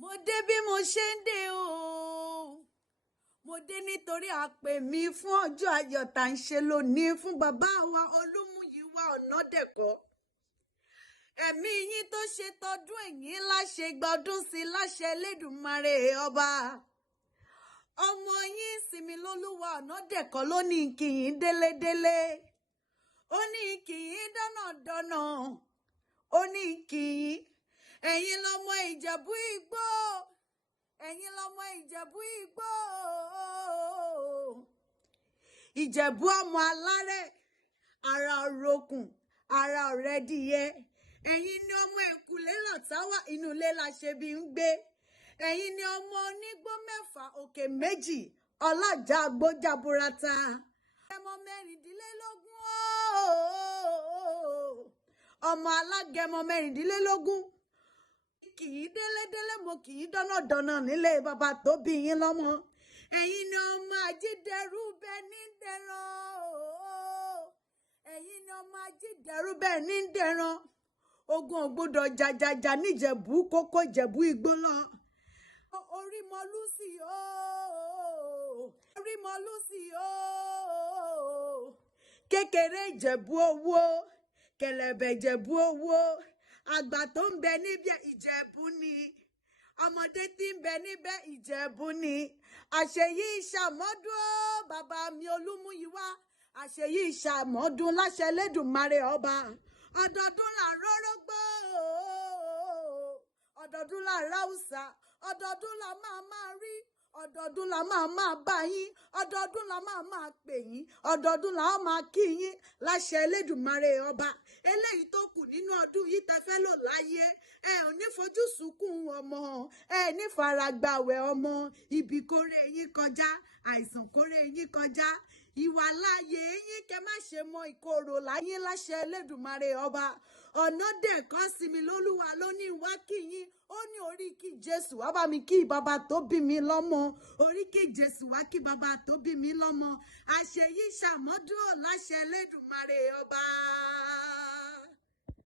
Mo dé bí mo ṣe ń dé o. Mo dé nítorí àpè mi fún ọjọ́ ayọ̀ tá ń ṣe lónìí fún bàbá wa Olúmúyìwá Ọ̀nàdẹ̀kọ́. Ẹ̀mí yín tó ṣe tọdún èyí láṣẹ gbọdún sí láṣẹ Elédùmarè ọba. Ọmọ yín Sìmilólúwa Ọ̀nàdẹ̀kọ́ ló ní kí yín délédélé. Ó ní kí yín dọ́nàdọ́nà. Ó ní kí yín. Ẹ̀yin lọmọ Ìjẹ̀bú Igbó. Ẹ̀yin lọmọ Ìjẹ̀bú Igbó. Ìjẹ̀bú ọmọ alárẹ̀, ara òrokùn, ara ọ̀rẹ́dìyẹ. Ẹ̀yin ni ọmọ ẹ̀kúlé lọ̀táwà, inú ilé la ṣe bí ń gbé. Ẹ̀yin ni ọmọ onígbó mẹ́fà òkè méjì, ọlájà agbójà burata. Ọmọ mẹ́rìndínlélógún ọmọ alágẹmọ mẹ́rìndínlélógún. Kì í délédélé mo kì í dọ́nàdọ́nà nílé bàbá tó bí yín lọ́mọ. Ẹ̀yin ni ọmọ ajídẹrú bẹ́ẹ̀ ní dẹran. Ẹ̀yin ni ọmọ ajídẹrú bẹ́ẹ̀ ní dẹran. Ogun ògbódò jàjàjà níjẹ̀bú kókó Ìjẹ̀bú Igbó lọ. Orí mọ Lúsì orí mọ Lúsì kékeré Ìjẹ̀bú owó, kẹ̀lẹ̀bẹ̀ Ìjẹ̀bú owó. Àgbà tó ń bẹ níbẹ̀ Ìjẹ̀bú ni. Ọmọdé tí ń bẹ níbẹ̀ Ìjẹ̀bú ni. Àṣeyí ìṣàmọ́dún bàbá mi Olúmúyìwá. Àṣeyí ìṣàmọ́dún láṣẹ Elédùmarè ọba. Ọdọọdún là ń rórógbó. Ọdọọdún là ń ráùsà. Ọdọọdún là máa rí. Ọdọọdún la máa bá yín. Ọdọọdún la máa pè yín. Ọdọọdún la máa kí yín láṣẹ Elédùmarè ọba. Eléyìí tó kù nínú ọdún yìí tẹ́ fẹ́ lò láyé. Ẹ ò ní fojú sunkún ọmọ. Ẹ ní faragbàwẹ̀ ọmọ. Ibi kórè yín kọjá. Àìsàn kórè yín kọjá. Ìwà láàyè yín kẹ́ má ṣe mọ ìkorò láyé láṣẹ Elédùmarè ọba. Ọ̀nàdẹ̀kọ́ Sìmilólúwa ló ní wá kí yín. Ó ní orí kí Jésù wá bá mi kí bàbá tó bí mi lọ́mọ. Orí kí Jésù wá kí bàbá tó bí mi lọ́mọ. Àṣeyí ṣàmọ́dún láṣẹ Elédùmarè ọba.